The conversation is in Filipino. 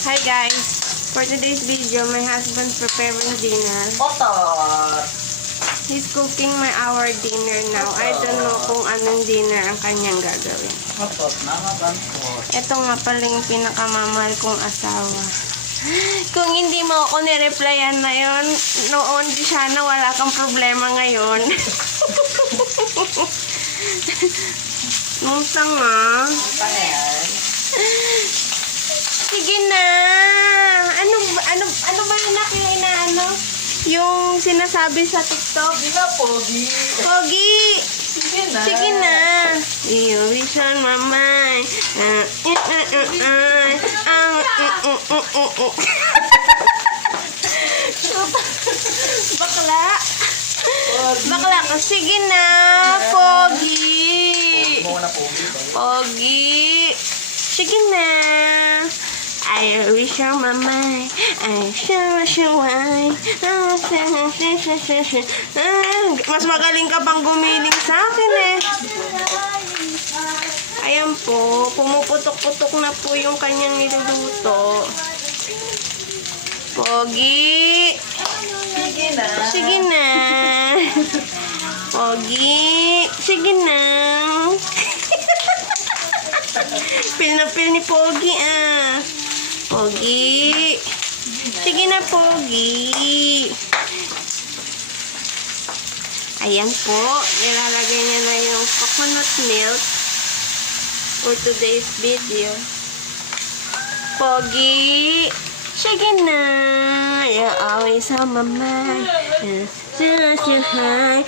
Hi guys! For today's video, my husband's preparing dinner. Otot! He's cooking our dinner now. I don't know kung anong dinner ang kanyang gagawin. Otot na mabantot. Ito nga pala yung pinakamamahal kong asawa. Kung hindi mo ako nireplyan na yun, noon di sana wala kang problema ngayon. Nung tanga. Ano yan? Sige na. Ano ba yung inaano? Yung sinasabi sa TikTok? Hindi na, Pogi. Pogi! Sige na. Sige na. You wish on my mind. Bakla. Bakla ka. Sige na, Pogi. Mo na, Pogi. Pogi. Sige na. I wish on my mind. I sure why. Mas magaling ka pang gumiling sa akin eh. Ayan po, pumuputok-putok na po yung kanyang niluluto. Pogi. Sige na. Sige na. Pogi. Sige na. Pil na pil ni Pogi ah. Pogi. Sige na, Pogi. Ayan po. Nilalagay niya na yung coconut milk for today's video. Pogi. Sige na. You're always on my mind. Just you high.